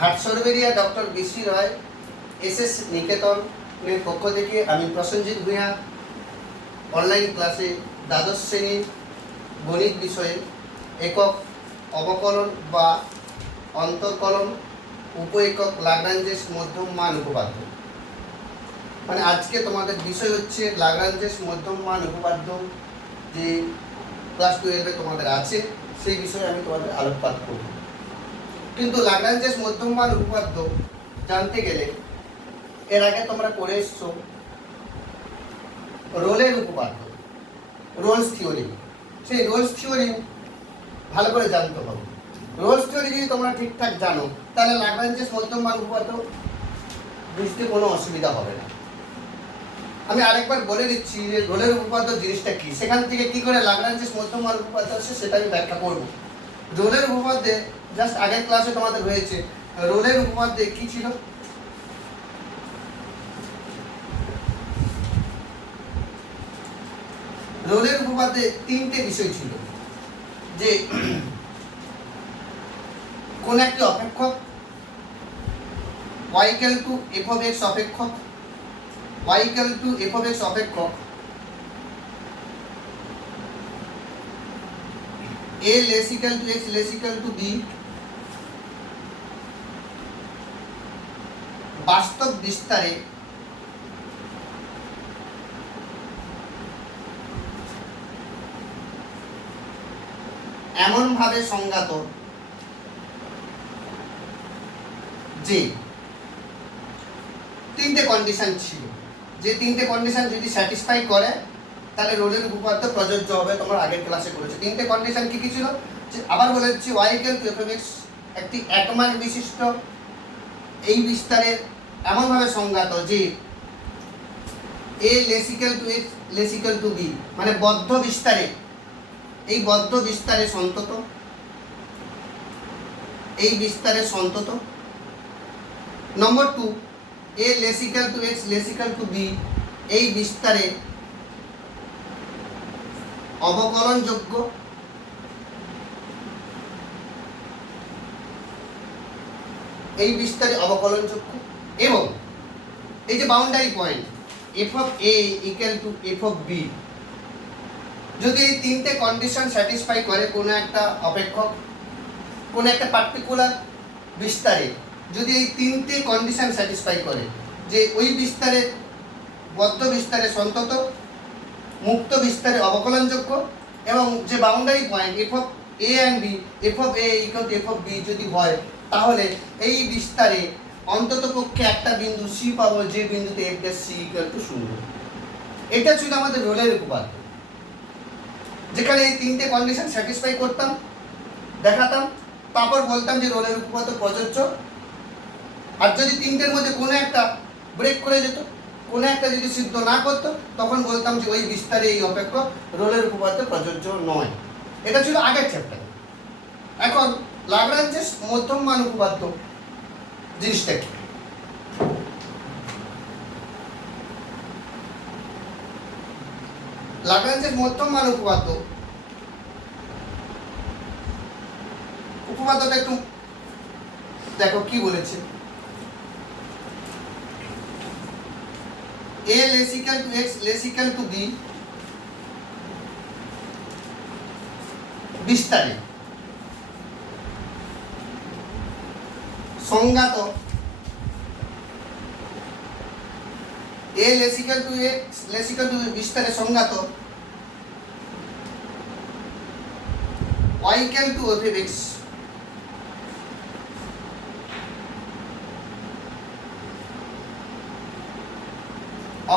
হাটসরবেরিয়া doctor BC রয় SS নিকেতনের পক্ষ থেকে আমি প্রসেনজিৎ ভূঁইয়া অনলাইন ক্লাসে দ্বাদশ শ্রেণীর গণিত বিষয়ে একক অবকলন বা অন্তর্কলন উপ একক ল্যাগ্রাঞ্জেস মধ্যম মান উপপাদ্য, মানে আজকে তোমাদের বিষয় হচ্ছে ল্যাগ্রাঞ্জেস মধ্যম মান উপপাদ্য, যে ক্লাস 12-এ তোমাদের আছে সেই বিষয়ে আমি তোমাদের আলোকপাত করব। কিন্তু ল্যাগ্রাঞ্জেস মধ্যম মান উপপাদ্য জানতে গেলে এর আগে তোমরা পড়ে এসছো রোলের উপপাদ্য, রোলস থিওরি। সেই রোলস থিওরি ভালো করে জানতে হবে। রোলস থিওরি যদি তোমরা ঠিকঠাক জানো তাহলে ল্যাগ্রাঞ্জেস মধ্যম মান উপপাদ্য বুঝতে কোনো অসুবিধা হবে না। আমি আরেকবার বলে দিচ্ছি যে রোলের উপপাদ্য জিনিসটা কি, সেখান থেকে কি করে ল্যাগ্রাঞ্জেস মধ্যম মান উপপাদ্য আসে সেটা আমি ব্যাখ্যা করব। রোলের উপপাদ্যে জাস্ট আগের ক্লাসে তোমাদের হয়েছে, রোলের উপপাদ্যে কি ছিল? রোলের উপপাদ্যে তিনটে বিষয় ছিল, যে কোন একটি অপেক্ষক y to f of x অপেক্ষক, y to f of x অপেক্ষক a less equal to x less equal to b বাস্তব বিস্তারে এমনভাবে সংজ্ঞাত যে তিনটে কন্ডিশন ছিল, যে তিনটে কন্ডিশন যদি স্যাটিসফাই করে তাহলে রোলের উপপাদ্য প্রযোজ্য হবে। তোমরা আগের ক্লাসে করেছো। তিনটে কন্ডিশন কি কি ছিল? আবার বলে দিচ্ছি, y to f of x একটি একমান বিশিষ্ট এই বিস্তারের এমনভাবে সংজ্ঞাত যে a less equal to x less equal to b, মানে বদ্ধ বিস্তারে, এই বদ্ধ বিস্তারে সন্তত, এই বিস্তারে সন্তত। নম্বর 2, a less equal to x less equal to b এই বিস্তারে অবকলনযোগ্য, এই বিস্তারে অবকলনযোগ্য। এবং এই যে boundary point f of a equal to f of b, যদি এই তিনটে কন্ডিশন স্যাটিসফাই করে কোনো একটা অপেক্ষক কোনো একটা পার্টিকুলার বিস্তারে, যদি এই তিনটে কন্ডিশন স্যাটিসফাই করে যে ওই বিস্তারে বদ্ধ বিস্তারে সন্তত, মুক্ত বিস্তারে অবকলনযোগ্য, এবং যে boundary point f of a and b f of a equal to f of b যদি হয়, তাহলে এই বিস্তারে অন্তত পক্ষে একটা বিন্দু c পাবো, যে বিন্দুতে f dash c equal to 0। এটা ছিল আমাদের রোলের উপপাদ্য, যেখানে এই তিনটে কন্ডিশন স্যাটিসফাই করতাম, দেখাতাম, তারপর বলতাম যে রোলের উপপাদ্য প্রযোজ্য। আর যদি তিনটের মধ্যে কোনো একটা ব্রেক করে যেত, কোনো একটা যদি সিদ্ধ না করতো, তখন বলতাম যে ওই বিস্তারে এই অপেক্ষক রোলের উপপাদ্য প্রযোজ্য নয়। এটা ছিল আগের চ্যাপ্টার। এখন ল্যাগ্রাঞ্জেস মধ্যম মান উপপাদ্য জিনিসটা কি? ল্যাগ্রাঞ্জেস মধ্যম মান উপপাদ্য, উপপাদ্যটা একটু দেখো কি বলেছে। a less equal to x less equal to b বিস্তারে সংজ্ঞাত a less equal to x less equal to b বিস্তারে সংজ্ঞাত y equal to f of x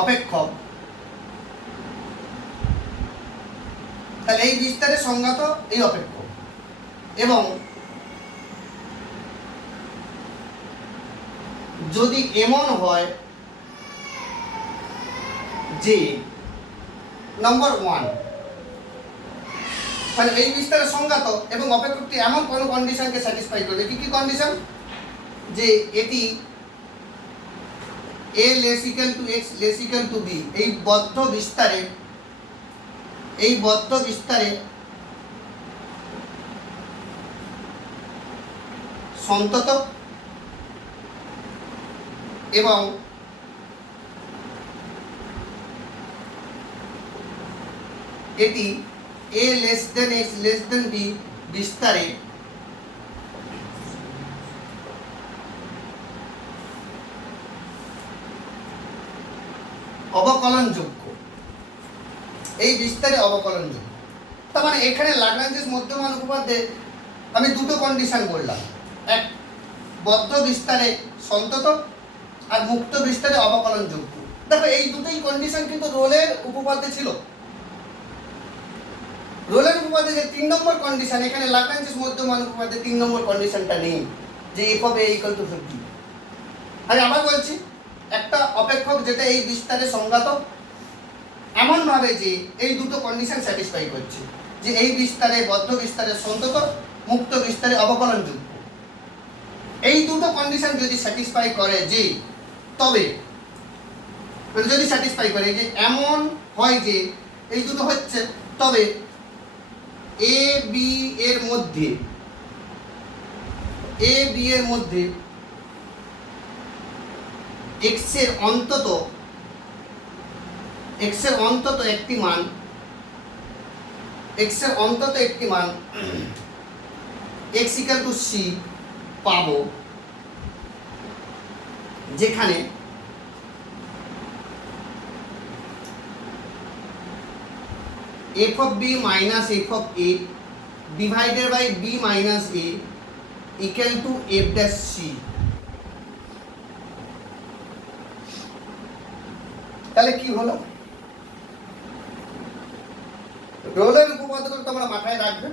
অপেক্ষক, তাহলে এই বিস্তারে সংজ্ঞাত এই অপেক্ষক। এবং যদি এমন হয় যে নম্বর 1, মানে এই বিস্তারে সংজ্ঞাত এবং অপেক্ষকটি এমন কোনো কন্ডিশনকে স্যাটিসফাই করবে। কি কি কন্ডিশন? যে এটি a less equal to x less equal to b এই বদ্ধ বিস্তারে সন্তত এবং এটি a less than x less than b বিস্তারে অবকলনযোগ্য। এই বিস্তারে অবকলনযোগ্য, তার মানে এখানে ল্যাগ্রাঞ্জেস মধ্যমান উপপাদ্যে আমি দুটো কন্ডিশন বললাম, এক বদ্ধ বিস্তারে সন্তত আর মুক্ত বিস্তারে অবকলনযোগ্য। দেখো এই দুটোই কন্ডিশন কিন্তু রোলের উপপাদ্যে ছিল। রোলের উপপাদ্যে যে 3 নম্বর কন্ডিশন, এখানে ল্যাগ্রাঞ্জেস মধ্যমান উপপাদ্যে 3 নম্বর কন্ডিশনটা নেই, যে f of a equal to 50। আমি আবার বলছি, একটা অপেক্ষক যেটা এই বিস্তারে সংজ্ঞাত এমন ভাবে যে এই দুটো কন্ডিশন স্যাটিসফাই করছে, যে এই বিস্তারে বদ্ধ বিস্তারে সন্তত, মুক্ত বিস্তারে অবকলনযোগ্য। এই দুটো কন্ডিশন যদি স্যাটিসফাই করে, যে তবে যদি স্যাটিসফাই করে যে এমন হয় যে এই দুটো হচ্ছে, তবে এ বি এর মধ্যে x এর অন্তত একটি মান x equal to c পাবো, যেখানে f of b minus f of a divided by b minus a equal to f dash c। তাহলে কি হলো? রোলের উপপাদ্যটা তোমরা মাথায় রাখবে,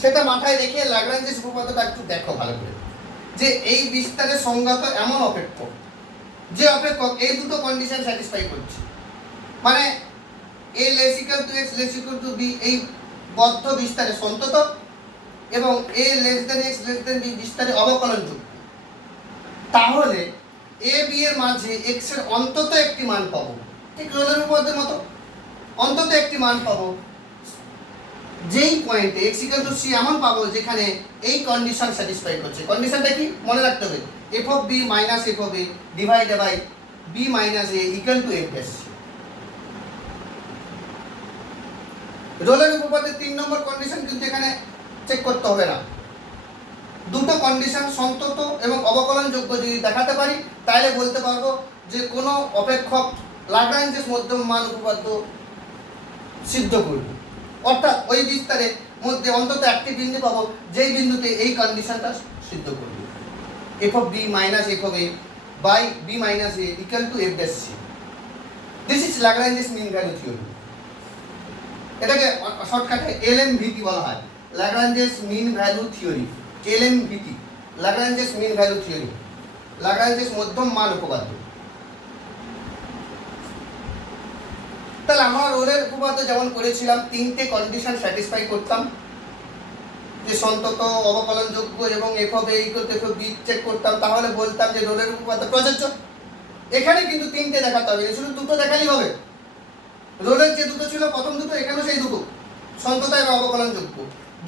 সেটা মাথায় রেখে ল্যাগ্রাঞ্জেস উপপাদ্যটা একটু দেখো ভালো করে, যে এই বিস্তারের সংজ্ঞাত এমন অপেক্ষক, যে অপেক্ষক এই দুটো কন্ডিশন স্যাটিসফাই করছে, মানে a less equal to x less equal to b এই বদ্ধ বিস্তারে সন্তত এবং a less than x less than b বিস্তারে অবকলনযোগ্য। তাহলে a b এর মাঝে x এর অন্তত একটি মান পাবো, ঠিক রোলের উপপাদ্যের মতো অন্তত একটি মান পাবো, যেই পয়েন্টে x equal to c এমন পাবো যেখানে এই কন্ডিশন স্যাটিসফাই করছে। কন্ডিশনটা কি মনে রাখতে হবে? f of b minus f of a divided by b minus a equal to f dash c। রোলের উপপাদ্যের 3 নম্বর কন্ডিশন কিন্তু এখানে চেক করতে হবে না। দুটো কন্ডিশন সন্তত এবং অবকলনযোগ্য যদি দেখাতে পারি, তাহলে বলতে পারবো যে কোনো অপেক্ষক ল্যাগ্রাঞ্জেস মধ্যমান উপপাদ্য সিদ্ধ করবে, অর্থাৎ ওই বিস্তারের মধ্যে অন্তত একটি বিন্দু পাবো যেই বিন্দুতে এই কন্ডিশনটা সিদ্ধ করবে, f of b minus f of a by b minus a equal to f dash c। This is Lagrange's mean value theory. এটাকে শর্টকাটে LMVT বলা হয়, Lagrange's mean value theory. LMVT, Lagrange's mean value theory, Lagrange's মধ্যম মান উপপাদ্য। তাহলে আমরা রোলের উপপাদ্য যেমন করেছিলাম, 3টে কন্ডিশন স্যাটিসফাই করতাম, যে সন্তত, অবকলনযোগ্য এবং f of a equal to f of b check করতাম, তাহলে বলতাম যে রোলের উপপাদ্য প্রযোজ্য। এখানে কিন্তু 3টে দেখাতে হবে, শুধু দুটো দেখালেই হবে। রোলের যে দুটো ছিল প্রথম দুটো, এখানেও সেই দুটো, সন্ততা এবং অবকলনযোগ্য।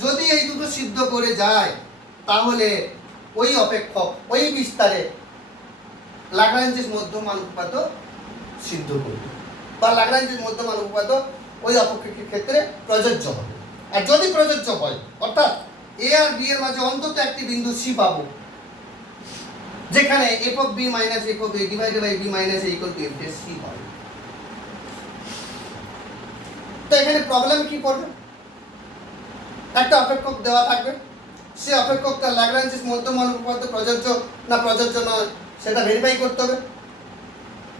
যদি এই দুটো সিদ্ধ করে যায়, তাহলে ওই অপেক্ষক ওই বিস্তারে ল্যাগ্রাঞ্জেস মধ্যমান উপপাদ্য সিদ্ধ করবে, বা ল্যাগ্রাঞ্জেস মধ্যমান উপপাদ্য ওই অপেক্ষকের ক্ষেত্রে প্রযোজ্য হবে। আর যদি প্রযোজ্য হয়, অর্থাৎ a আর b এর মাঝে অন্তত একটি বিন্দু c পাবো, যেখানে f of b minus f of a divided by b minus a equal to f dash c হবে। তো এখানে প্রবলেম কি পড়বে? একটা অপেক্ষক দেওয়া থাকবে, সে অপেক্ষকটা ল্যাগ্রাঞ্জেস মধ্যমান উপপাদ্য প্রযোজ্য না প্রযোজ্য নয় সেটা ভেরিফাই করতে হবে,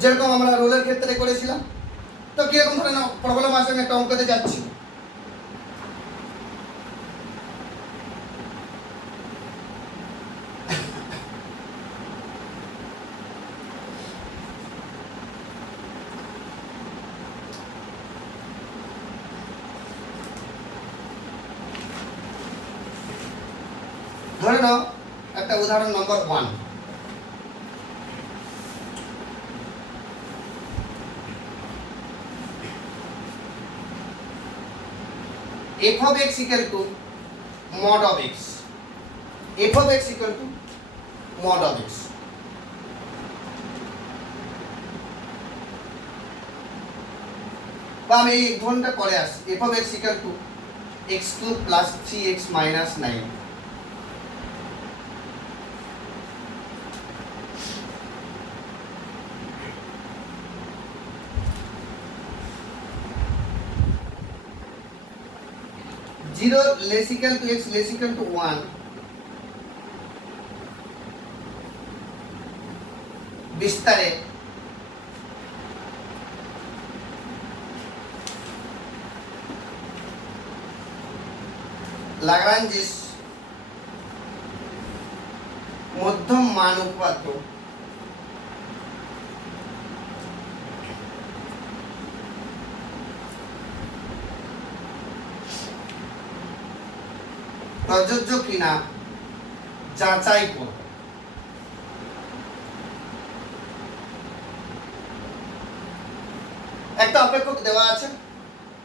যেরকম আমরা রোলের ক্ষেত্রে করেছিলাম। তো কিরকম ধরনের প্রবলেম আসবে, আমি একটা অঙ্কতে যাচ্ছি। ধরে নাও একটা উদাহরণ নম্বর 1, f of x equal to mod of x, f of x equal to mod of x। বা আমি এই ধরনটা করে আসছি F of X equal to x cube plus 3x minus 9। Zero less equal to X less equal two 1 বিস্তারে लाग्रांजिस मध्यम मान उपपाद्य प्रযোজ্য কিনা যাচাই করব। একটা অপেক্ষক দেওয়া আছে,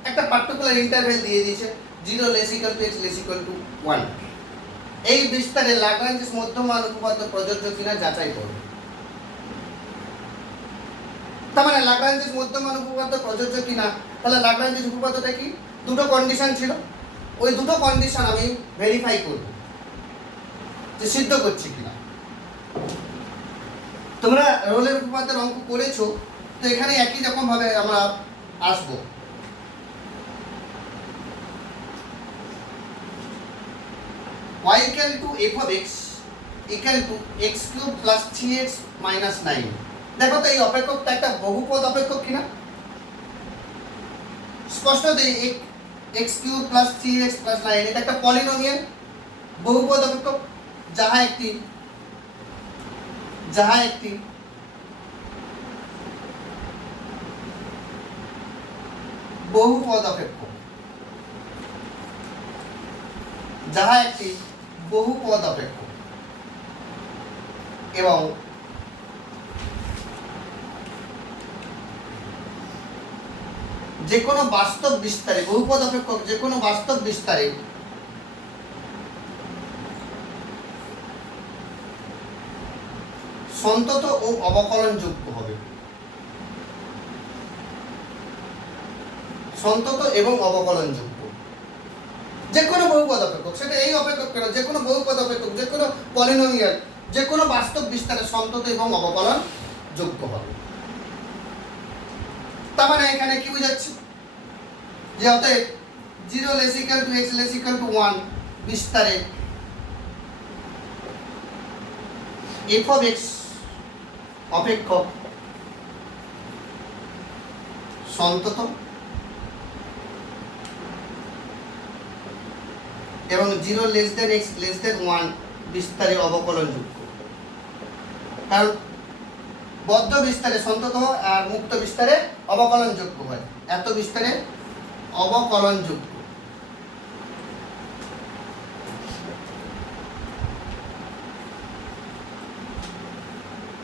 একটা পার্টিকুলার ইন্টারভ্যাল দিয়ে দিয়েছে 0 less equal to x less equal two 1। এই বিস্তারে लाग्रांजिस মধ্যমান উপপাদ্য প্রযোজ্য কিনা যাচাই করব। তার মানে लाग्रांजिस মধ্যমান উপপাদ্য প্রযোজ্য কিনা, তাহলে लाग्रांजिस উপপাদ্যটা কি? দুটো কন্ডিশন ছিল, ওই দুটো কন্ডিশন আমি ভেরিফাই করব যে সিদ্ধ করছি কিনা। তোমরা রোলের উপপাদ্যের অঙ্ক করেছো, তো এখানে একই রকম ভাবে আমরা আসবো। y equal to f of x equal to x cube plus 3x minus 9। দেখো তো এই অপেক্ষকটা একটা বহুপদ অপেক্ষক কিনা। স্পষ্ট যে x cube plus 3x plus 9 এটা একটা পলিনোমিয়াল বহুপদ অপেক্ষক, যাহা একটি বহুপদ অপেক্ষক, যাহা একটি বহুপদ অপেক্ষক এবং যে কোনো বাস্তব বিস্তারে বহুপদ অপেক্ষক যে কোনো বাস্তব বিস্তারে সন্তত ও অবকলনযোগ্য হবে। সন্তত এবং অবকলনযোগ্য যে কোনো বহুপদ অপেক্ষক, সেটা এই অপেক্ষক কেন, যে কোনো বহুপদ অপেক্ষক, যে কোনো পলিনোমিয়াল, যে কোনো বাস্তব বিস্তারে সন্তত এবং অবকলন যোগ্য হবে। তার মানে এখানে কি বোঝাচ্ছে যে অতএব 0 less equal to x less equal two 1 বিস্তারে f of x অপেক্ষক সন্তত এবং 0 less than x less than 1 বিস্তারে অবকলনযোগ্য। কারণ বদ্ধ বিস্তারে সন্তত আর মুক্ত বিস্তারে অবকলনযোগ্য হয়, এত বিস্তারে অবকলনযোগ্য।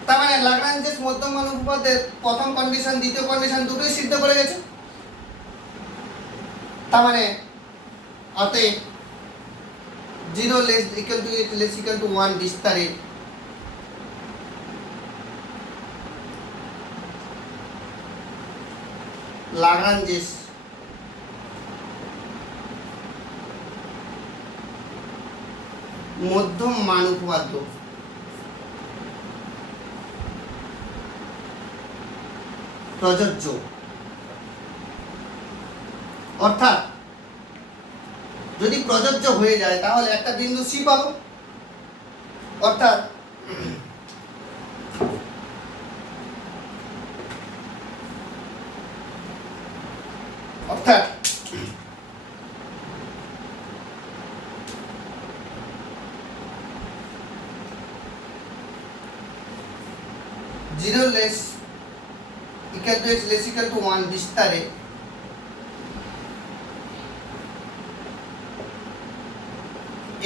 তার মানে लाग्रांजिस মধ্যমান উপপাদ্যের প্রথম কন্ডিশন দ্বিতীয় কন্ডিশন দুটোই সিদ্ধ করে গেছে। তার মানে অতএব 0 less equal to x less equal two 1 বিস্তারে लाग्रांजिस মধ্যম মান উপপাদ্য প্রযোজ্য। অর্থাৎ যদি প্রযোজ্য হয়ে যায় তাহলে একটা বিন্দু সি পাবো, অর্থাৎ অর্থাৎ zero less equal to x less equal two 1 বিস্তারে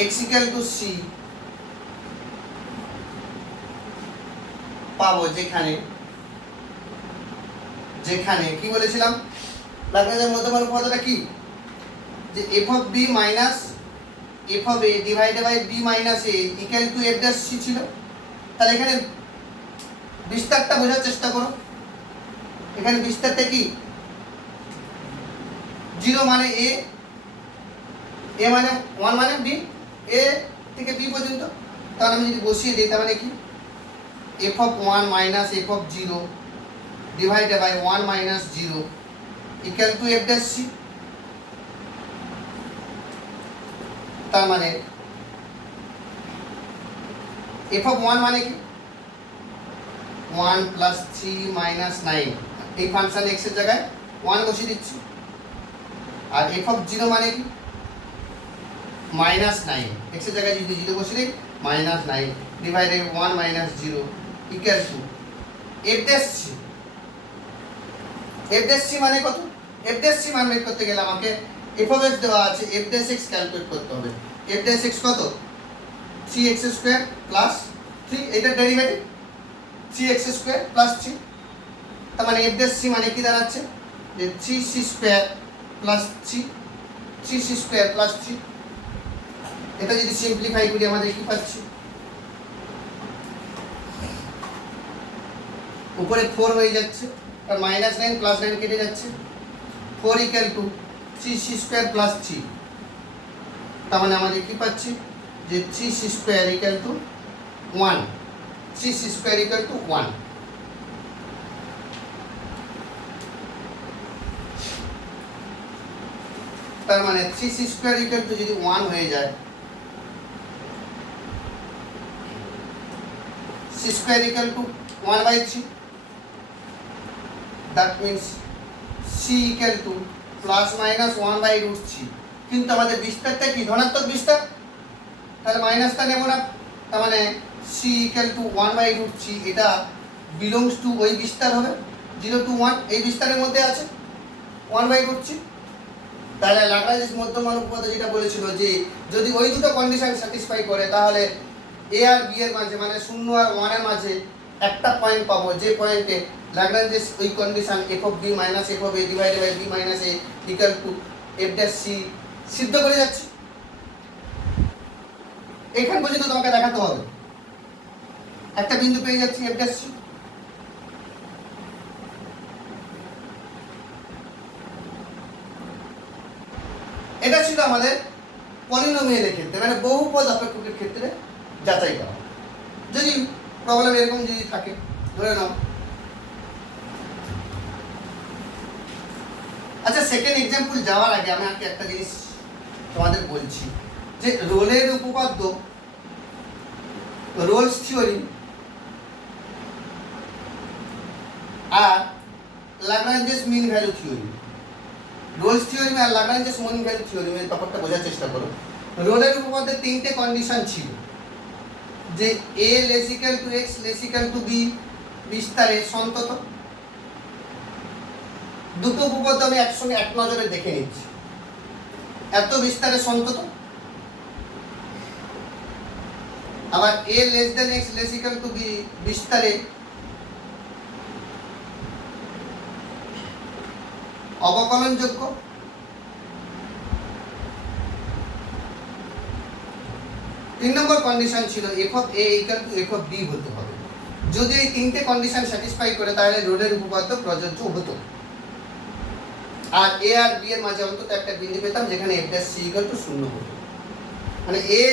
x ইকুয়াল টু c পাবো, যেখানে কি বলেছিলাম लाग्रांजिस মধ্যমান উপপাদ্যটা কি, যে f of b minus f of a divided by b minus a equal to f dash c ছিল। তাহলে এখানে বিস্তারটা বোঝার চেষ্টা করো। এখানে বিস্তারটা কি, জিরো মানে এ, এ মানে 1 মানে বি, এ থেকে বি পর্যন্ত। তাহলে আমি যদি বসিয়ে দিই তার মানে কি f of 1 minus F of 0 divided by 1 minus 0 equal to f dash c. তার মানে এফ অফ 1 মানে কি 1 প্লাস 3 মাইনাস 9, এই ফাংশন এক্স এর জায়গায় 1 বসিয়ে দিচ্ছি। আর এফ অফ 0 মানে কি মাইনাস 9, এক্স এর জায়গায় যদি 0 বসিয়ে দিই minus 9 divided 1 minus 0 equal to f dash c. F dash c মানে কত? এফ ড্যাশ সি মান বের করতে গেলে আমাকে এফ অফ এক্স দেওয়া আছে, এফ ড্যাশ এক্স ক্যালকুলেট করতে হবে। এফ ড্যাশ এক্স কত 3x স্কয়ার প্লাস 3, এটা ডেরিভেটিভ 3x স্কয়ার প্লাস 3। তার মানে এফ ড্যাশ সি মানে কি দাঁড়াচ্ছে যে 3c square plus 3, 3c square plus 3। এটা যদি সিম্পলিফাই করি আমাদের কি পাচ্ছি, উপরে 4 হয়ে যাচ্ছে আর মাইনাস 9 প্লাস 9 কেটে যাচ্ছে, 4 equal to 3c square plus 3। তার মানে আমাদের কি পাচ্ছি যে 3c square equal to 1, 3c square equal to 1। তার মানে 3c স্কয়ার ইকুয়াল টু যদি 1 হয়ে যায়, c square equal to 1/3, that means c equal to plus minus 1/√3। কিন্তু আমাদের বিস্তারটা কি ধনাত্মক বিস্তার, তাহলে মাইনাসটা নেব না। তার মানে c ইকুয়াল টু 1/√3, এটা বিলংস টু ওই বিস্তার হবে 0 to 1, এই বিস্তারের মধ্যে আছে 1/√3। তাহলে ল্যাগ্রাঞ্জ মধ্যমান উপপাদ্য যেটা বলেছিল যে যদি ওই দুটো কন্ডিশন স্যাটিসফাই করে তাহলে এ আর বি এর মাঝে মানে 0 আর 1 এর মাঝে একটা পয়েন্ট পাবো, যে পয়েন্টে ল্যাগ্রাঞ্জেস ওই condition f of B minus F of a divided by b minus a equal to f dash c সিদ্ধ করে যাচ্ছে। এখান পর্যন্ত তোমাকে দেখাতে হবে, একটা বিন্দু পেয়ে যাচ্ছি এফ ড্যাশ সি। এটা ছিল আমাদের পলিনোমিয়ালের ক্ষেত্রে, মানে বহুপদ অপেক্ষকের ক্ষেত্রে যাচাই করা। যদি প্রবলেম এরকম যদি থাকে, ধরে নাও আচ্ছা সেকেন্ড এক্সাম্পল যাওয়ার আগে আমি একটা জিনিস তোমাদের বলছি যে রোলের উপপাদ্য, রোলস থিওরি আর Lagrange's mean value theorem, Rolle's theorem আর ল্যাগ্রাঞ্জেস মিন ভ্যালু থিওরি এর ব্যাপারটা বোঝার চেষ্টা করো। রোলের উপপাদ্যে 3টে কন্ডিশন ছিল যে a less equal to x less equal to b বিস্তারে সন্তত। দুটো উপপাদ্য আমি একসঙ্গে এক নজরে দেখে নিচ্ছি। এত বিস্তারে সন্তত, আবার a less than x less equal to b বিস্তারে অবকলনযোগ্য। তিন নম্বর কন্ডিশন ছিল f of A equal to F of b হতে হবে। যদি এই 3টে কন্ডিশন স্যাটিসফাই করে তাহলে রোলের উপপাদ্য প্রযোজ্য হতো। আর এ আর বি এর মাঝে অন্তত একটা বিন্দু পেতাম যেখানে F dash C equal to 0 হতো, মানে এ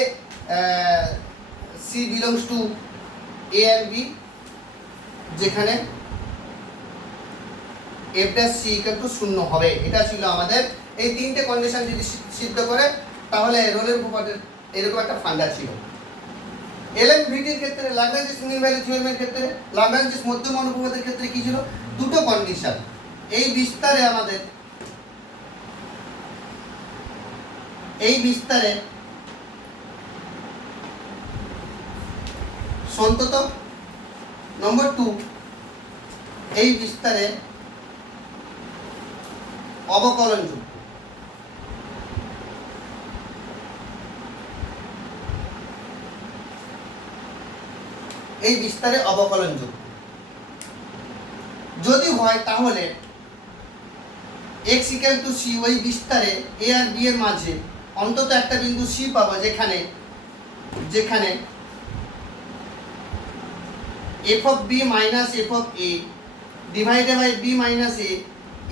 C belongs to A and B, যেখানে F dash C equal to 0 হবে। এটা ছিল আমাদের এই 3টে কন্ডিশন যদি সিদ্ধ করে তাহলে রোলের উপপাদ্যের এরকম একটা ফান্ডা ছিল। এলএমভিটির ক্ষেত্রে ল্যাগ্রাঞ্জেস মিন ভ্যালু থিওরেমের ক্ষেত্রে, ল্যাগ্রাঞ্জেস মধ্যমান উপপাদ্যের ক্ষেত্রে কি ছিল, দুটো কন্ডিশন। এই বিস্তারে আমাদের সন্তত, নম্বর 2 এই বিস্তারে অবকলনযোগ্য। এই বিস্তারে অবকলনযোগ্য যদি হয় তাহলে x ইকুয়াল টু c, ওই বিস্তারে a আর b এর মাঝে অন্তত একটা বিন্দু c পাবো যেখানে f of b minus f of a divided by b minus a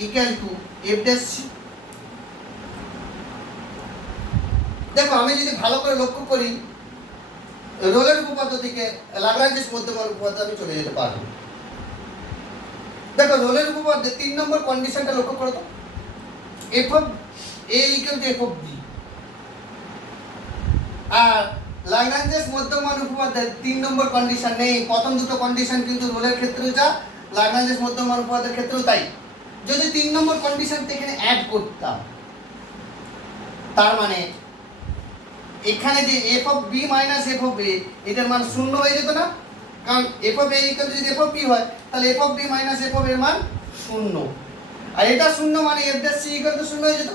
equal to f dash c। দেখো আমি যদি ভালো করে লক্ষ্য করি, রোলের উপপাদ্য থেকে ল্যাগ্রাঞ্জেস মধ্যমান উপপাদ্য আমি চলে যেতে পারবো। দেখো রোলের উপপাদ্যে 3 নম্বর কন্ডিশনটা লক্ষ্য করো তো, F of A equal to F of B. আর ল্যাগ্রাঞ্জেস মধ্যমান উপপাদ্যের 3 নম্বর কন্ডিশন নেই। প্রথম দুটো কন্ডিশন কিন্তু রোলের ক্ষেত্রেও যা, ল্যাগ্রাঞ্জেস মধ্যমান উপপাদ্যের ক্ষেত্রেও তাই। যদি 3 নম্বর কন্ডিশনটা এখানে অ্যাড করতাম, তার মানে এখানে যে F of B minus F of A, এটার মান শূন্য হয়ে যেত না? কারণ এফ অফ এ ইকুয়াল যদি এফ অফ বি হয়, তাহলে F of B minus F of এর মান শূন্য। আর এটা শূন্য মানে F dash C equal to শূন্য হয়ে যেত।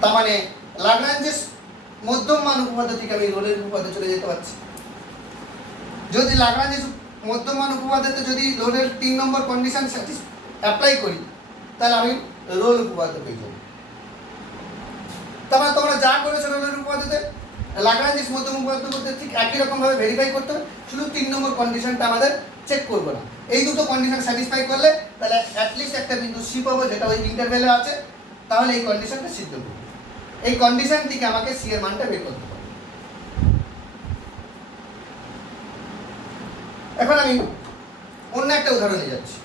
তার মানে ল্যাগ্রাঞ্জেস মধ্যমান উপপাদ্য থেকে আমি রোলের উপপাদ্যে চলে যেতে পারছি। যদি ল্যাগ্রাঞ্জেস মধ্যমান উপপাদ্যতে যদি রোলের 3 নম্বর কন্ডিশন অ্যাপ্লাই করি, তাহলে আমি রোল উপপাদ্য পেয়ে যাবো। তারপরে তোমরা যা করেছো রোলের উপপাদ্যতে, ল্যাগ্রাঞ্জেস মধ্যমান উপপাদ্য করতে ঠিক একই রকম ভাবে ভেরিফাই করতে হবে, শুধু 3 নম্বর কন্ডিশনটা আমাদের চেক করবো না। এই দুটো কন্ডিশন স্যাটিসফাই করলে তাহলে অ্যাটলিস্ট একটা বিন্দু সি পাবো, যেটা ওই ইন্টারভ্যালে আছে, তাহলে এই কন্ডিশনটা সিদ্ধ করবো। এই কন্ডিশন থেকে আমাকে সি এর মানটা বের করতে হবে। এখন আমি অন্য একটা উদাহরণে যাচ্ছি।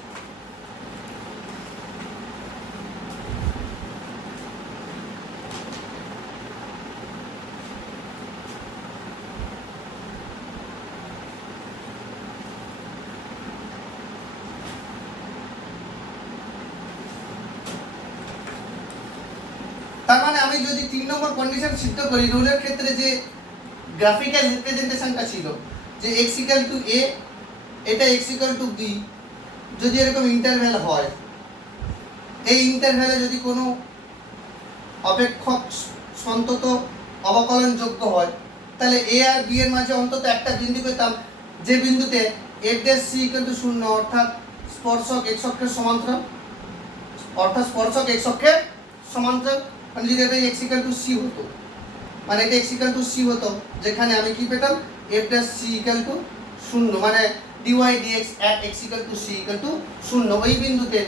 তার মানে আমি যদি 3 নম্বর কন্ডিশন সিদ্ধ করি, রোলের ক্ষেত্রে যে গ্রাফিক্যাল রিপ্রেজেন্টেশনটা ছিল যে x ইকুয়াল টু a, এটা x ইকুয়াল টু b, যদি এরকম ইন্টারভ্যাল হয়, এই ইন্টারভ্যালে যদি কোনো অপেক্ষক সন্তত অবকলনযোগ্য হয়, তাহলে a আর b এর মাঝে অন্তত একটা বিন্দু পেতাম, যে বিন্দুতে f dash c equal to 0, অর্থাৎ স্পর্শক x অক্ষের সমান্তরাল, মানে যদি এটা x ইকুয়াল টু c হতো, মানে এটা x ইকুয়াল টু c হতো, যেখানে আমি কি পেতাম f dash c equal to 0, মানে dy dx at x equal to c equal to 0। ওই বিন্দুতে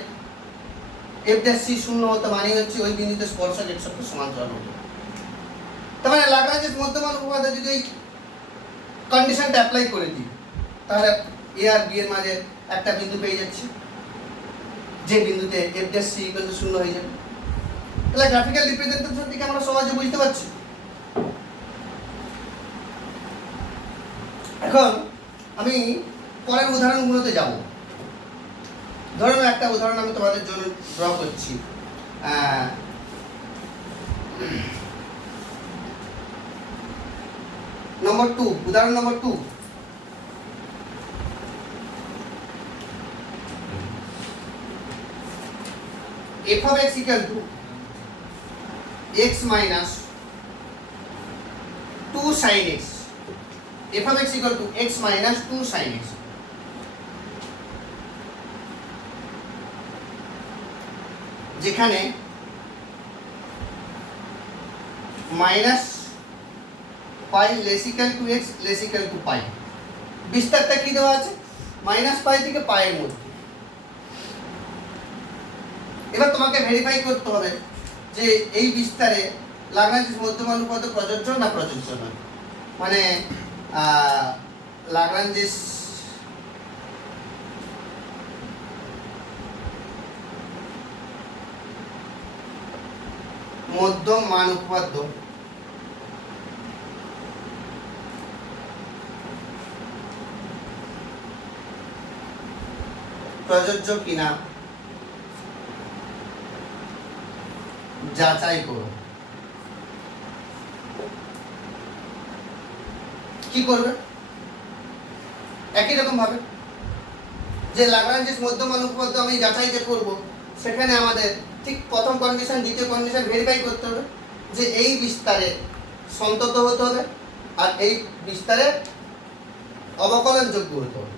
f ড্যাশ c 0 হতো, মানে হচ্ছে ওই বিন্দুতে স্পর্শক x অক্ষের সমান্তরাল হতো। তার মানে ল্যাগ্রাঞ্জেস মধ্যমান উপপাদ্য যদি এই কন্ডিশনটা অ্যাপ্লাই করে দিই, তাহলে a আর b এর মাঝে একটা বিন্দু পেয়ে যাচ্ছি, যে বিন্দুতে f dash c equal to 0 হয়ে যাবে। তাহলে গ্রাফিক্যাল রিপ্রেজেন্টেশন থেকে আমরা সহজে বুঝতে পারছি। এখন আমি পরের উদাহরণগুলোতে যাব। ধরুন একটা উদাহরণ আমি তোমাদের জন্য ড্র করছি। নম্বর 2, উদাহরণ নম্বর 2। f of x equal to x minus 2 sin x, f of x equal to x minus 2 sin x। যেখানে minus pi less equal to x less equal to pi, বিস্তারটা কি দেওয়া আছে মাইনাস পাই থেকে পাইয়ের মধ্যে। এবার তোমাকে ভেরিফাই করতে হবে যে এই বিস্তারে ল্যাগ্রাঞ্জেস মধ্যমান উপপাদ্য প্রযোজ্য না প্রযোজ্য নয়। মানে ল্যাগ্রাঞ্জেস মধ্যমান উপপাদ্য প্রযোজ্য কিনা যাচাই করো। কি করবে? একই রকম ভাবে যে ল্যাগ্রাঞ্জেস মধ্যমান উপপাদ্য আমি যাচাই যে করব, সেখানে আমাদের ঠিক প্রথম কন্ডিশন দ্বিতীয় কন্ডিশন ভেরিফাই করতে হবে যে এই বিস্তারে সন্তত হতে হবে আর এই বিস্তারে অবকলনযোগ্য হতে হবে।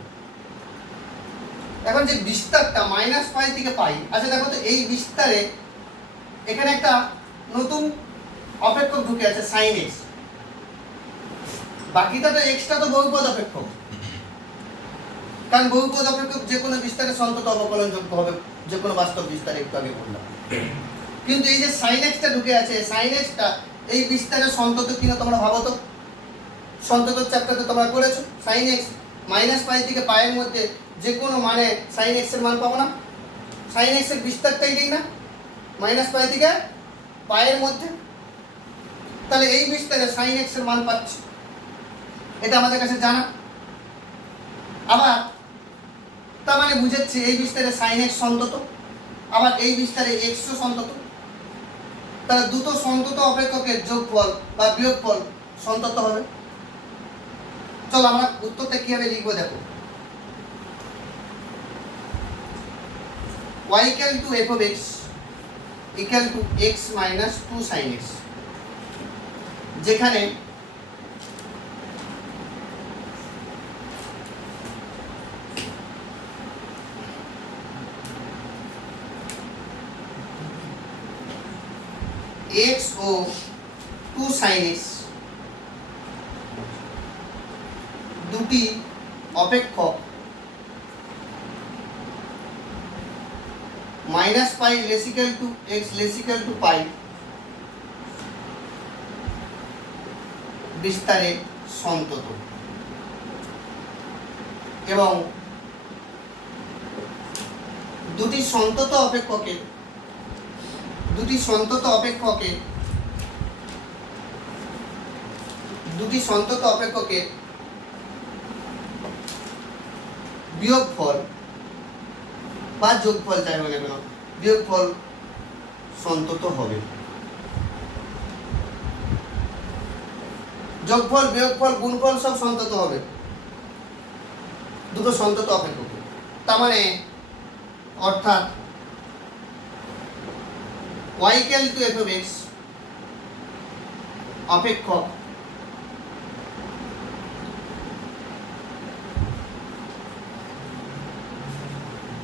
এখন যে বিস্তারটা মাইনাস পাই থেকে পাই, আচ্ছা দেখো তো এই বিস্তারে এখানে একটা নতুন অপেক্ষক ঢুকে আছে sin x, বাকিটা তো এক্সটা তো বহুপদ অপেক্ষক, কারণ বহুপদ অপেক্ষক যে কোনো বিস্তারে সন্তত অবকলনযোগ্য হবে, যে কোনো বাস্তব বিস্তারে একটু আগে বললাম। কিন্তু এই যে sin x টা ঢুকে আছে, sin x টা এই বিস্তারের সন্তত কিনা তোমরা ভাবো তো। সন্ততর চ্যাপ্টারে তোমরা করেছো সাইন এক্স মাইনাস পাই থেকে পায়ের মধ্যে যে কোনো মানে সাইন এক্স এর মান পাবো না। সাইন এক্স এর বিস্তারটাই দিই না মাইনাস পাই থেকে পায়ের মধ্যে, তাহলে এই বিস্তারে সাইন এক্স এর মান পাচ্ছি, এটা আমাদের কাছে জানা। আবার তার মানে বুঝাচ্ছে এই বিস্তারে সাইন এক্স সন্তত, আবার এই বিস্তারে এক্সও সন্তত, তাহলে দুটো সন্তত অপেক্ষকের যোগফল বা বিয়োগফল সন্তত হবে। চলো আমরা উত্তরটা কিভাবে লিখবো দেখো। y equal to f of x equal to x minus 2 sin x, যেখানে x ও 2 sin x দুটি অপেক্ষক minus pi less equal to X less equal to pi বিস্তারে সন্তত, এবং দুটি সন্তত অপেক্ষকের বিয়োগফল বা যোগফল যাই বলে কেন বিয়োগফল সন্তত হবে। যোগফল বিয়োগফল গুণফল সব সন্তত হবে দুটো সন্তত অপেক্ষক। তার মানে অর্থাৎ y equal to f of x অপেক্ষক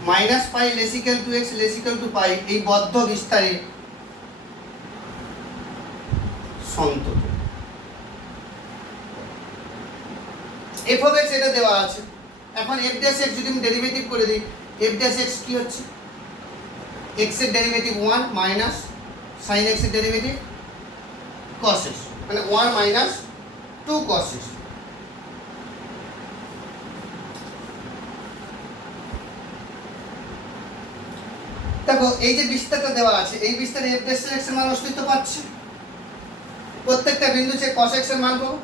minus pi less equal to X less equal to pi এই বদ্ধ বিস্তারে সন্তত। f of x এটা দেওয়া আছে, এখন f dash x যদি আমি ডেরিভেটিভ করে দিই, f dash x কি হচ্ছে, x এর ডেরিভেটিভ 1 মাইনাস sin x এর ডেরিভেটিভ cos x, মানে 1 মাইনাস 2 cos x। দেখো এই যে বিস্তারটা দেওয়া আছে, এই বিস্তারে f dash x এর মান অস্তিত্ব পাচ্ছে, প্রত্যেকটা বিন্দুতে cos x এর মান পাবো,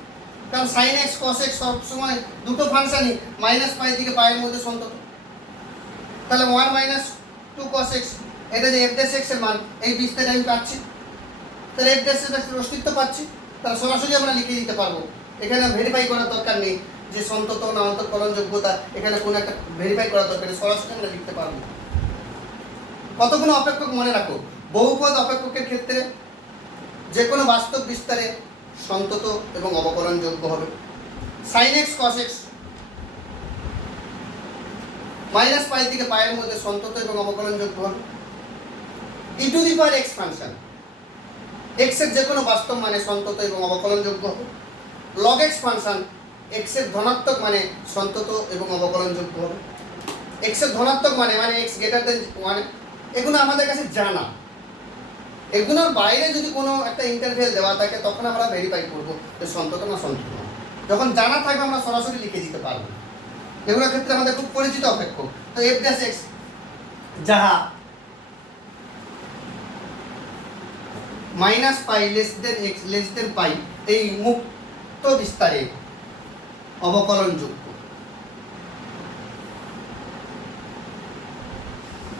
কারণ sin x cos x সব সময় দুটো ফাংশনই মাইনাস পাই থেকে পায়ের মধ্যে সন্তত। তাহলে 1 মাইনাস 2 cos x এটা যে f dash x এর মান এই বিস্তারে আমি পাচ্ছি, তাহলে f dash x এর অস্তিত্ব পাচ্ছি, তাহলে সরাসরি আমরা লিখে দিতে পারবো। এখানে ভেরিফাই করার দরকার নেই যে সন্তত না অন্তঃকলন যোগ্যতা, এখানে কোনো একটা ভেরিফাই করার দরকার নেই, সরাসরি আমরা লিখতে পারবো। কতগুলো অপেক্ষক মনে রাখো, বহুপদ অপেক্ষকের ক্ষেত্রে যে কোনো বাস্তব বিস্তারে সন্তত এবং অবকলনযোগ্য হবে। sin x cos x minus পাই থেকে পায়ের মধ্যে সন্তত এবং অবকলনযোগ্য হবে। e to the power x function x এর যে কোনো বাস্তব মানে সন্তত এবং অবকলনযোগ্য হবে। log x ফাংশন x এর ধনাত্মক মানে সন্তত এবং অবকলনযোগ্য হবে। x এর ধনাত্মক মানে x গ্রেটার দেন 1, এগুলো আমাদের কাছে জানা। এগুলোর বাইরে যদি কোনো একটা ইন্টারভেল দেওয়া থাকে তখন আমরা ভেরিফাই করবো যে সন্তত না সন্তত না। যখন জানা থাকবে আমরা সরাসরি লিখে দিতে পারবো। এগুলোর ক্ষেত্রে আমাদের খুব পরিচিত অপেক্ষক। তো f dash x যাহা minus pi less than X less than pi এই মুক্ত বিস্তারে অবকলনযোগ্য,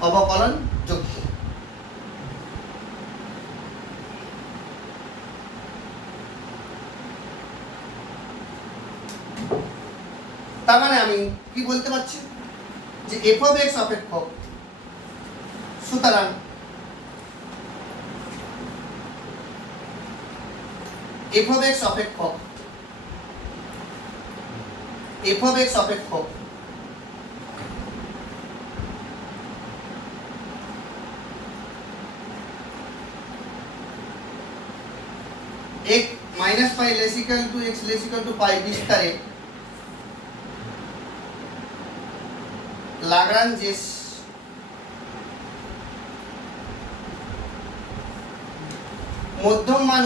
অবকলনযোগ্য। তার মানে আমি কি বলতে পারছি যে f of x অপেক্ষক, সুতরাং f of x অপেক্ষক x minus pi less equal to x less equal to pi বিস্তারে लाग्रांजेस মধ্যমান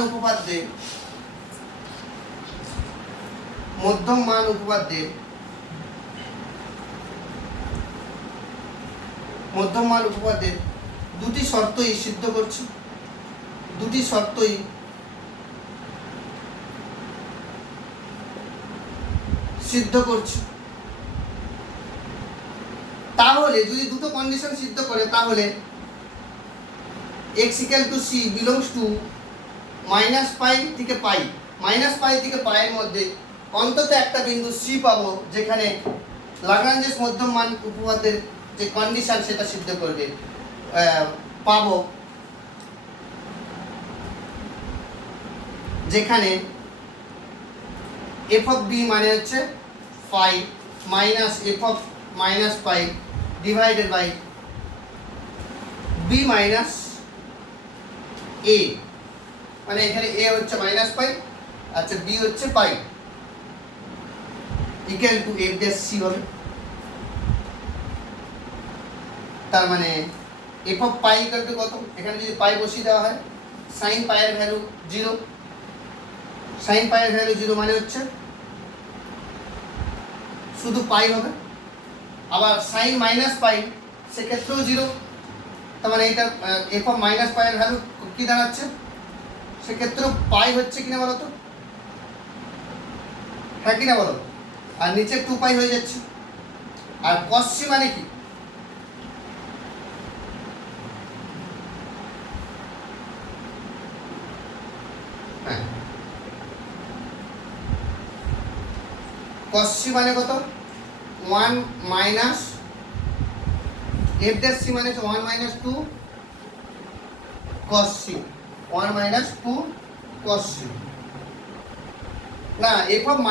উপপাদ্যের দুটি শর্তই সিদ্ধ করছি, তাহলে যদি দুটো কন্ডিশন সিদ্ধ করে তাহলে x equal to c belongs to -π থেকে π, -π থেকে π এর মধ্যে অন্তত একটা বিন্দু c পাবো যেখানে ল্যাগ্রাঞ্জেস মধ্যমান উপপাদ্যের যে কন্ডিশন সেটা সিদ্ধ করবে। পাবো যেখানে f of b মানে হচ্ছে π মাইনাস f of -π divided by b minus a, মানে এখানে a হচ্ছে -π, আচ্ছা b হচ্ছে π, equal to f dash c হবে। তার মানে f of π ইকুয়াল টু কত, এখানে যদি π বসিয়ে দেওয়া হয় sin π এর ভ্যালু 0, sin π এর ভ্যালু 0 মানে হচ্ছে শুধু π হবে, আবার sin -π সেক্ষেত্রেও 0, তার মানে এটা f of -π এর ভ্যালু কি দাঁড়াচ্ছে, সেক্ষেত্রেও π হচ্ছে কিনা বলো তো, হ্যাঁ কিনা বলো, আর নিচে 2π হয়ে যাচ্ছে। আর cos c মানে কি, cos c মানে কত, 1 মাইনাস f ড্যাশ c মানে 1 minus 2 cos c, 1 minus 2 cos c, না f of -π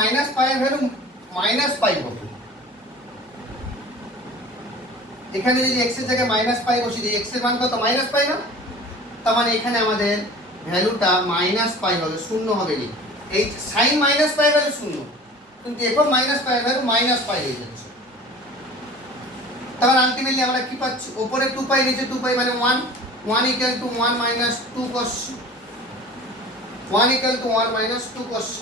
এর ভ্যালু -π হবে, এখানে যদি x এর জায়গায় -π বসিয়ে দিই, x এর মান কত -π না, তার মানে এখানে আমাদের ভ্যালুটা -π হবে, শূন্য হবে না, এই sin -π এর ভ্যালু শূন্য, কিন্তু f of -π এর ভ্যালু -π হয়ে যাচ্ছে। তাহলে আলটিমেটলি আমরা কি পাচ্ছি, উপরে 2π নিচে 2π মানে 1 equal to 1 minus 2 cos c, 1 equal to 1 minus 2 cos c।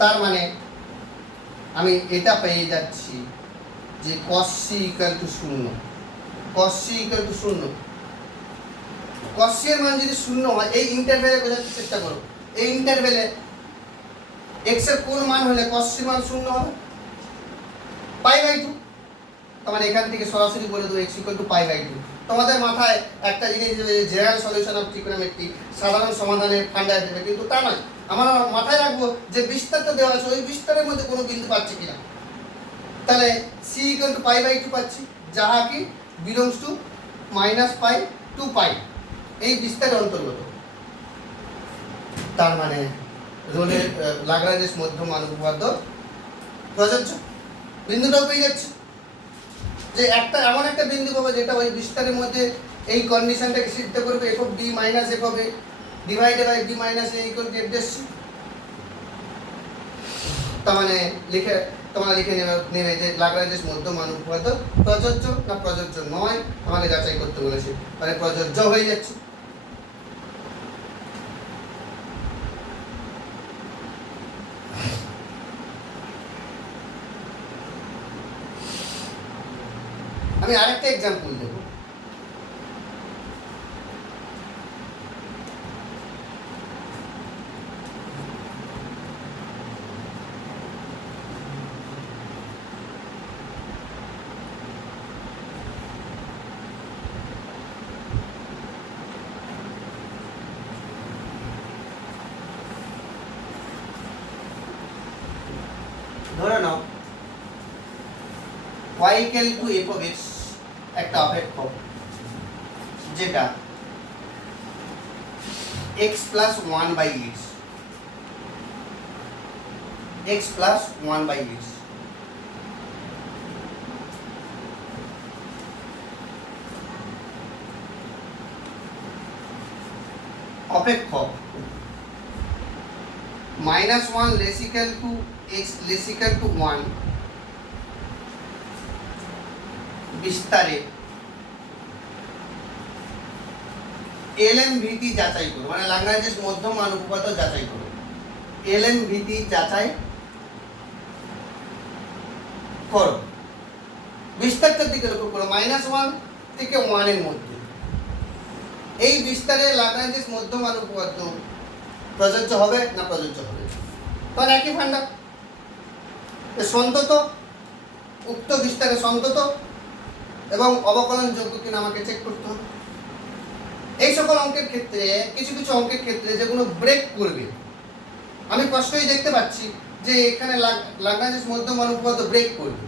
তার মানে আমি এটা পেয়ে যাচ্ছি যে cos c equal to 0, cos c equal to 0, cos c এর মান যদি 0 হয়, এই ইন্টারভ্যালে বোঝার চেষ্টা করো, এই ইন্টারভ্যালে x এর কোন মান হলে cos c এর মান 0 হবে, π/2, তার মানে এখান থেকে সরাসরি বলে দেবো x ইকুয়াল টু π/2। তোমাদের মাথায় একটা জিনিস জেনারেল সলিউশন অফ ট্রিগোনোমেট্রি, সাধারণ সমাধানের ফান্ডা দেবে, কিন্তু তা নয়, আমরা মাথায় রাখবো যে বিস্তারটা দেওয়া আছে ওই বিস্তারের মধ্যে কোনো বিন্দু পাচ্ছি কিনা। তাহলে c ইকুয়াল টু π/2 পাচ্ছি, যাহা কি বিলংস টু -π টু π, এই বিস্তারের অন্তর্গত। তার মানে রোলের ল্যাগ্রাঞ্জেস মধ্যমান উপপাদ্য প্রযোজ্য। বিন্দুটাও পেয়ে যাচ্ছে যে একটা এমন একটা বিন্দু পাবো যেটা ওই বিস্তারের মধ্যে এই কন্ডিশনটাকে সিদ্ধ করবে, f of b minus f হবে divided by b minus a equal to f dash c। তার মানে তোমরা লিখে নেবে যে ল্যাগ্রাঞ্জেস মধ্যমান উপপাদ্য প্রযোজ্য না প্রযোজ্য নয়, আমাকে যাচাই করতে বলেছে, মানে প্রযোজ্য হয়ে যাচ্ছে। আমি আরেকটা এক্সাম্পল দেব, ধরে নাও y equal to f of x একটা অপেক্ষক যেটা x plus 1/x, x plus 1/x, অপেক্ষক -1 less equal to x less equal two 1 বিস্তারে এলএমভিটি যাচাই করো, মানে ল্যাগ্রাঞ্জেস মধ্যম মান উপপাদ্য যাচাই করো। এলএমভিটি যাচাই করো। বিস্তারটার দিকে লক্ষ্য করো, -1 থেকে 1 এর মধ্যে এই বিস্তারে ল্যাগ্রাঞ্জেস মধ্যম মান উপপাদ্য প্রযোজ্য হবে না প্রযোজ্য হবে? তখন একই ফান্ডা, সন্তত উক্ত বিস্তারে সন্তত এবং অবকলন যোগ্য কিনা আমাকে চেক করতে হবে। এই সকল অঙ্কের ক্ষেত্রে কিছু কিছু অঙ্কের ক্ষেত্রে যেগুলো ব্রেক করবে, আমি স্পষ্টই দেখতে পাচ্ছি যে এখানে ল্যাগ্রাঞ্জেস মধ্যম মান উপপাদ্য ব্রেক করবে।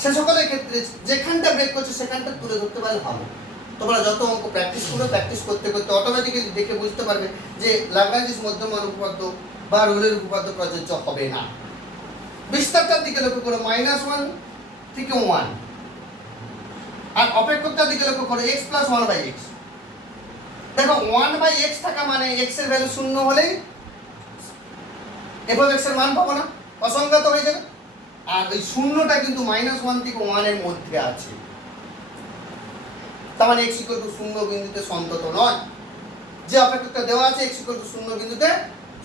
সে সকলের ক্ষেত্রে যেখানটা ব্রেক করছে সেখানটা তুলে ধরতে পারলে ভালো। তোমরা যত অঙ্ক প্র্যাকটিস করবে, প্র্যাকটিস করতে করতে অটোমেটিক্যালি দেখে বুঝতে পারবে যে ল্যাগ্রাঞ্জেস মধ্যম মান উপপাদ্য বা রোলের উপপাদ্য প্রযোজ্য হবে না। বিস্তারটার দিকে লক্ষ্য করো, -1 থেকে 1, আর অপেক্ষকটার দিকে লক্ষ্য করো x + 1/x। দেখো 1/x থাকা মানে x এর ভ্যালু 0 হলেই f(x) এর মান পাবো না, অসংজ্ঞাত হয়ে যাবে। আর ওই শূন্যটা কিন্তু -1 থেকে 1 এর মধ্যে আছে, তার মানে x = 0 বিন্দুতে সন্তত নয়। যে অপেক্ষকটা দেওয়া আছে x = 0 বিন্দুতে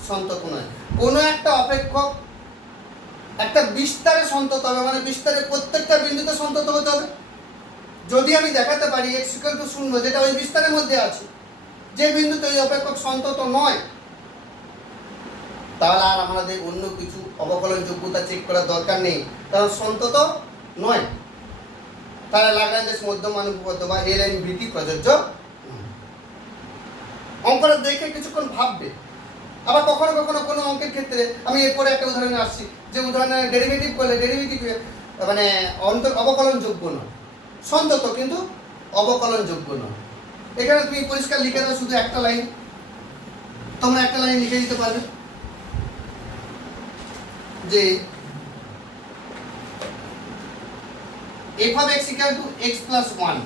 সন্তত নয়। কোনো একটা অপেক্ষক একটা বিস্তারে সন্তত হবে, মানে বিস্তারে প্রত্যেকটা বিন্দুতে সন্তত হতে হবে। যদি আমি দেখাতে পারি x = 0 যেটা ওই বিস্তারের মধ্যে আছে, যে বিন্দুতে ওই অপেক্ষক সন্তত নয়, তাহলে আর আমাদের অন্য কিছু অবকলন যোগ্যতা চেক করার দরকার নেই, কারণ সন্তত নয়। তাহলে ল্যাগ্রাঞ্জেস মধ্যম মান উপপাদ্য বা এলএমভিটি প্রযোজ্য। অঙ্কটা দেখে কিছুক্ষণ ভাববে। আবার কখনো কখনো কোনো অঙ্কের ক্ষেত্রে, আমি এরপরে একটা উদাহরণে আসছি, যে উদাহরণে ডেরিভেটিভ করলে ডেরিভেটিভ মানে অবকলন যোগ্য নয়, সন্তত কিন্তু অবকলন যোগ্য নয়। এখানে তুমি পরিষ্কার লিখে দাও শুধু একটা লাইন, তোমরা একটা লাইন লিখে দিতে পারবে যে f(x) = x + 1,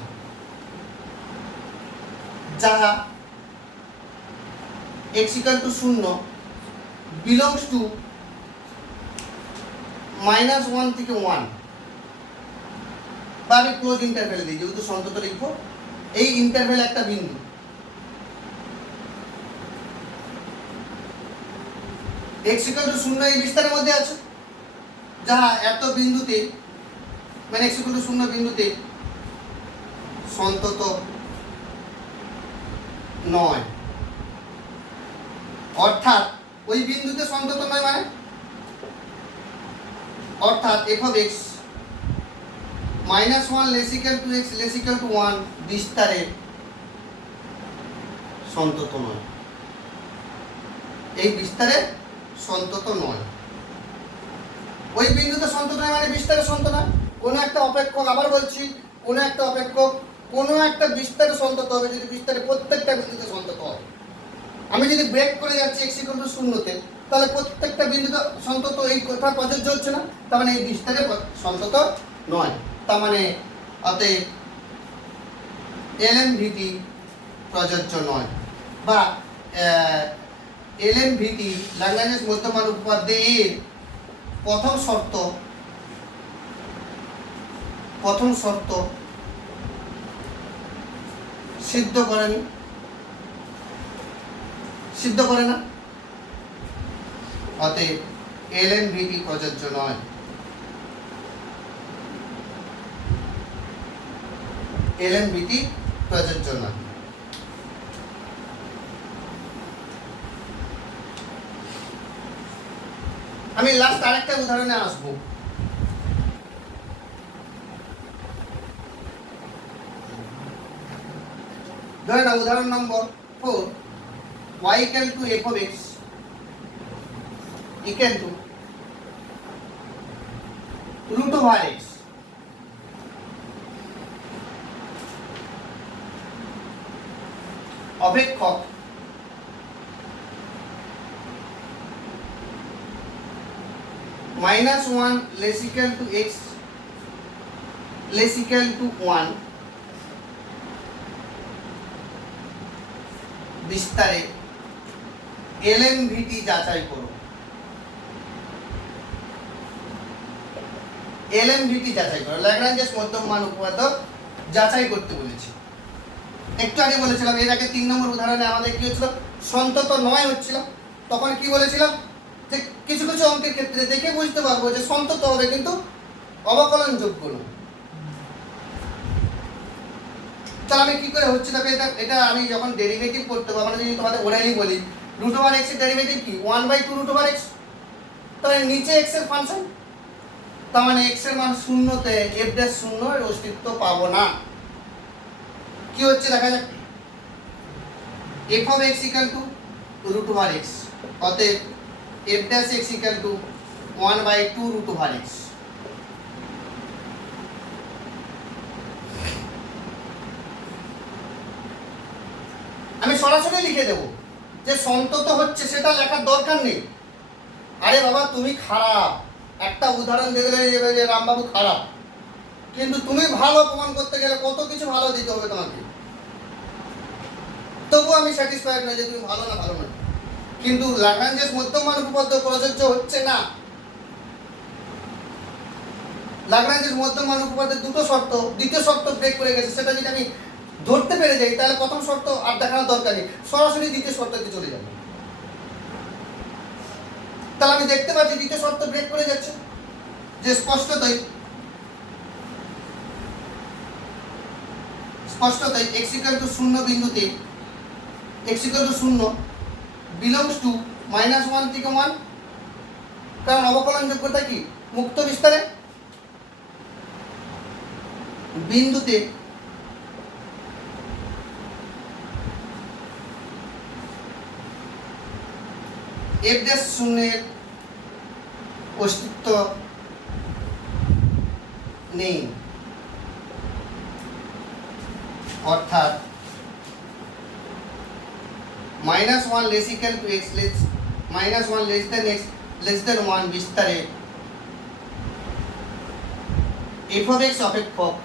যাহা x = 0 belongs to -1 থেকে 1, বা আমি ক্লোজ ইন্টারভ্যাল দিই, যেহেতু সন্তত লিখবো, এই ইন্টারভ্যাল একটা বিন্দু, x = 0 এই বিস্তারের মধ্যে আছে, যাহা এত বিন্দুতে, মানে x = 0 বিন্দুতে সন্তত নয়। অর্থাৎ ওই বিন্দুতে সন্তত নয়, মানে অর্থাৎ f(x) -1 x < 1 বিস্তারে সন্তত নয়, এই বিস্তারে সন্তত নয়। ওই বিন্দুতে সন্তত নয় মানে বিস্তারে সন্তত নয়। কোনো একটা অপেক্ষক, আবার বলছি, কোনো একটা অপেক্ষক কোনো একটা বিস্তারে সন্তত হবে যদি বিস্তারে প্রত্যেকটা বিন্দুতে সন্তত হয়। আমি যদি ব্রেক করে যাচ্ছি x = 0-তে, তাহলে প্রত্যেকটা বিন্দুতে সন্তত, এই কথা প্রযোজ্য হচ্ছে না, তার মানে এই বিস্তারে সন্তত নয়। তার মানে অতএব এলএমভিটি প্রযোজ্য নয়, বা এলএমভিটি ল্যাগ্রাঞ্জেস মধ্যম মান উপপাদ্যের প্রথম শর্ত সিদ্ধ করে না, অতএব এলএমভিটি প্রযোজ্য নয়। এলএমভিটি প্রযোজ্য নয়। আমি লাস্ট আরেকটা উদাহরণে আসবো। ধরে নাও উদাহরণ নম্বর 4, y = f(x) = √(x). অপেক্ষক -1 x < 1 বিস্তারে এলএমভিটি যাচাই করো। এলএমভিটি যাচাই করো, ল্যাগ্রাঞ্জেস মধ্যম মান উপপাদ্য যাচাই করতে বলেছি। একটু আগে বলেছিলাম এর আগে 3 নম্বর উদাহরণে আমাদের কি হচ্ছিল, সন্তত নয় হচ্ছিল। তখন কি বলেছিলাম যে কিছু কিছু অঙ্কের ক্ষেত্রে দেখে বুঝতে পারবো যে সন্তত হবে কিন্তু অবকলনযোগ্য নয়। তাহলে আমি কি করে হচ্ছে, দেখো এটা আমি যখন ডেরিভেটিভ করতে পারবো, মানে যদি তোমাদের ওরাই বলি রুট ওভার এক্স এর ডেরিভেটিভ কি 1/2 রুট ওভার এক্স, তাহলে নিচে এক্স এর ফাংশন, তার মানে এক্স এর মান শূন্যতে এফ ড্যাশ শূন্য এর অস্তিত্ব পাবো না। কি হচ্ছে দেখা যাক, F of X equal to root over X, অতএব F dash X equal to 1/2 root over X. আমি সরাসরি লিখে দেবো যে সন্তত হচ্ছে, সেটা লেখার দরকার নেই। আরে বাবা তুমি খারাপ, একটা উদাহরণ দিয়ে দিলে যে রামবাবু খারাপ, কিন্তু তুমি ভালো প্রমাণ করতে গেলে কত কিছু ভালো দিতে হবে তোমাকে, তবু আমি স্যাটিসফাইড নই যে তুমি ভালো না ভালো না। কিন্তু ল্যাগ্রাঞ্জেস মধ্যমান উপপাদ্য প্রযোজ্য হচ্ছে না। ল্যাগ্রাঞ্জেস মধ্যমান উপপাদ্যের দুটো শর্ত, দ্বিতীয় শর্ত ব্রেক করে গেছে, সেটা যদি আমি ধরতে পেরে যাই তাহলে প্রথম শর্ত আর দেখানোর দরকার নেই, সরাসরি দ্বিতীয় শর্ততে চলে যাবে। তাহলে আমি দেখতে পাচ্ছি দ্বিতীয় শর্ত ব্রেক করে যাচ্ছে, যে স্পষ্টতই x ইকুয়াল টু 0 বিন্দুতে x equal to 0 belongs to -1 থেকে 1, কারণ অবকলনযোগ্যতা কি মুক্ত বিস্তারে বিন্দুতে f ড্যাশ শূন্যের অস্তিত্ব নেই, অর্থাৎ -1 less equal to x less -1 less than x less than 1 বিস্তারে f of x অপেক্ষক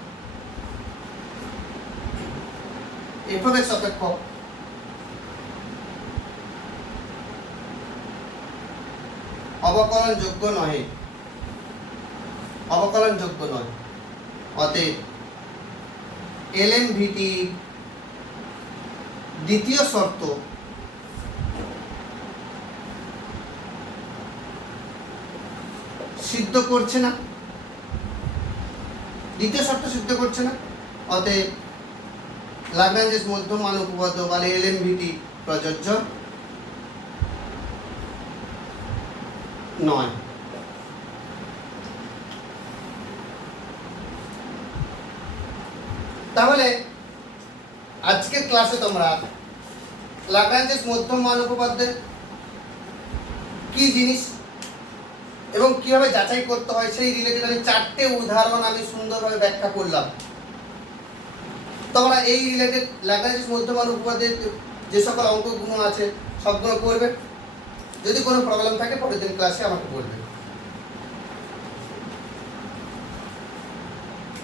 অবকলনযোগ্য নয়। অতএব এলএমভিটি দ্বিতীয় শর্ত সিদ্ধ করছে না, অতএব ল্যাগ্রাঞ্জেস মধ্যমান উপপাদ্য বা এলএমভিটি প্রযোজ্য নয়। তাহলে আজকের ক্লাসে তোমরা ল্যাগ্রাঞ্জেস মধ্যমান উপপাদ্যের কি জিনিস এবং কিভাবে যাচাই করতে হয় সেই রিলেটেড আমি 4টে উদাহরণ আমি সুন্দরভাবে ব্যাখ্যা করলাম। তোমরা এই রিলেটেড ল্যাগ্রাঞ্জেস মধ্যমান উপপাদ্যের যে সকল অঙ্কগুলো আছে সবগুলো করবে। যদি কোনো প্রবলেম থাকে পরের দিন ক্লাসে আমাকে বলবে।